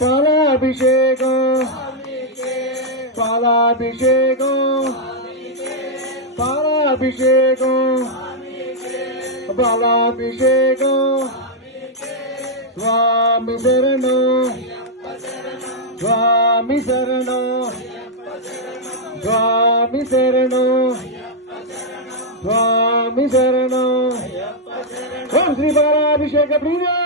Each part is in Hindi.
பாலாபிஷேக பாலாபிஷேக பாலாபிஷேக பாலாபிஷேக சுவாமி சரணோ சுவாமி சரணோ சுவாமி சரணோ சுவாமி சரணோ ஓம் ஸ்ரீ பாலாபிஷேக பிரியா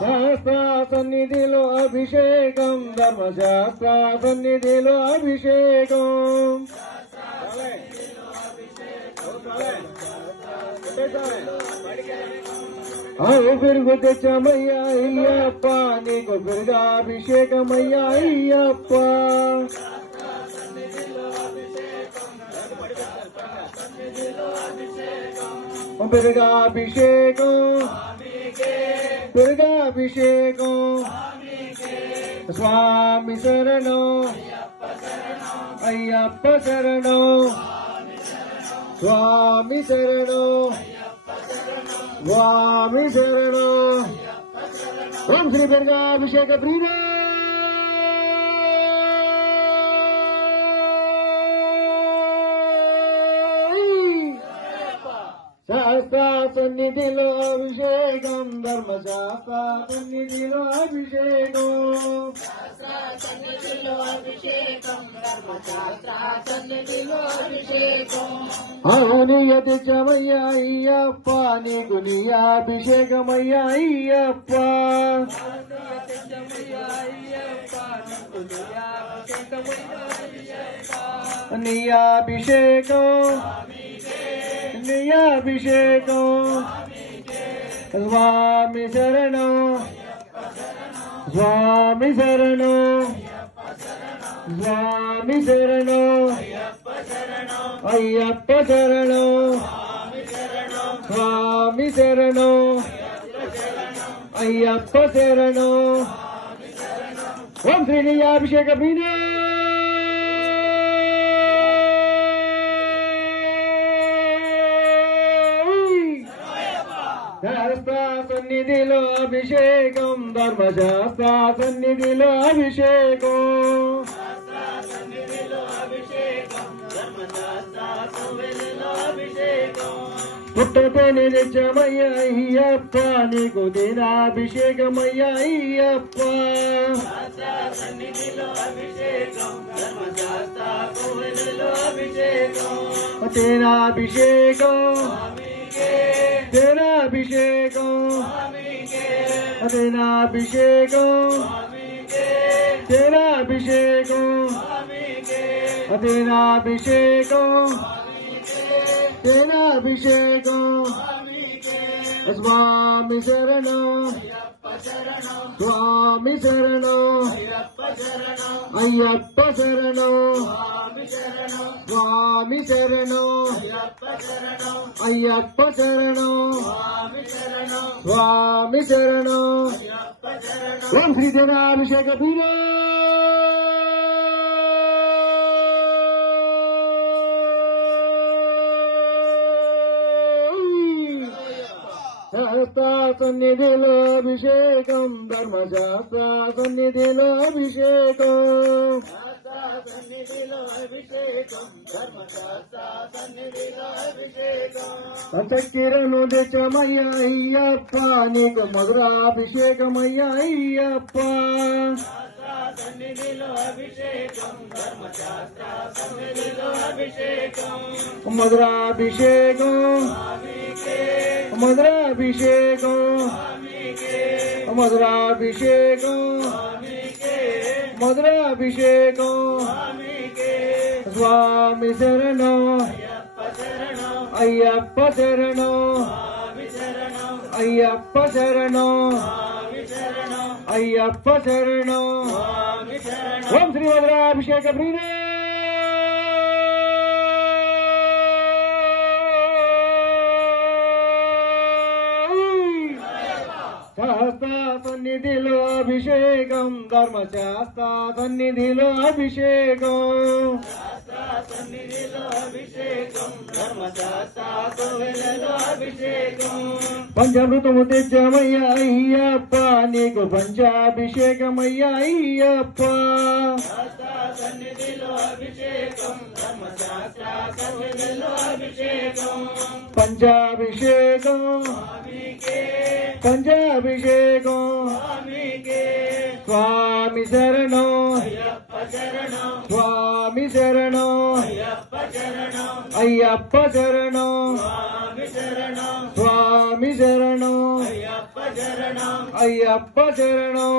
శాస్త్ర సన్నిధిలో అభిషేకం ధర్మశాస్త్ర సన్నిధిలో అభిషేకం. అవు పెరుగు తెచ్చమయ్యా అయ్యప్ప నీకు పెరుగా అభిషేకమయ్యా అయ్యప్ప. பெருகாபிஷேகம் பெருகாபிஷேகம் சுவாமி சரணம் ஐயப்ப சரணம் சுவாமி சரணம் சுவாமி சரணம் ஓம் ஸ்ரீ பெருகாபிஷேக பிரீதா శాస్త్ర సన్నిధిలో అభిషేకం ధర్మశాస్త్ర సన్నిధిలో అభిషేకం అవునియతి చమయ్యా అయ్యప్ప నీకు నీ అభిషేకమయ్యా అయ్యప్ప నీ అభిషేకం पुण्याभिषेकम् स्वामि शरणो स्वामि शरणो स्वामि शरणो अय्यप्प शरणो स्वामि शरणो अय्यप्प शरणो ओम श्रीनियाभिषेक बीना సన్నిధిలో అభిషేకం ధర్మశాస్త్ర సన్నిధిలో అభిషేకం పుట్టతోని నిత్యమయ్య అయ్యప్ప నీకు దినాభిషేకమయ్య అయ్యప్ప तेरा अभिषेक तेरा अभिषेक तेरा अभिषेक तेरा अभिषेक तेरा अभिषेक స్వామి శరణ స్వామి శరణ అయ్యప్ప శరణ స్వామి శరణ అయ్యప్ప శరణ స్వామి శరణ ఓం శ్రీ జనాభిషేక ప్రియ శాస్త్ర సన్నిధిలో అభిషేకం ధర్మశాస్త్ర సన్నిధిలో అభిషేకం. చక్కిరను తెచ్చమయ్య అయ్యప్ప నీకు మధురాభిషేకమయ్య అయ్యప్ప. మధురాభిషేకం. मधुराभिषेक मधुराभिषेक मधुराभिषेक स्वामी शरण। अय्यप्प शरण। अय्यप्प शरण। अय्यप्प शरण। ओम श्री मधुराभिषेक प्रिय। సన్నిధిలో అభిషేకం ధర్మశాస్త్ర సన్నిధిలో అభిషేకం అభిషేకం ధర్మశాస్త్రాతో వెళ్ళలో అభిషేకం పంచామృతము తెచ్చామయ్యా అయ్యప్ప నీకు పంచాభిషేకమయ్యా అయ్యప్ప శాస్త్ర సన్నిధిలో అభిషేకం ధర్మశాస్త్రాతో వెళ్ళలో అభిషేకం పంచాభిషేకం பஞ்சாபிஷேகம் சுவாமி சரணம் சுவாமி சரணம் ஐயப்ப சரணம் சுவாமி சரணம் ஐயப்ப சரணம்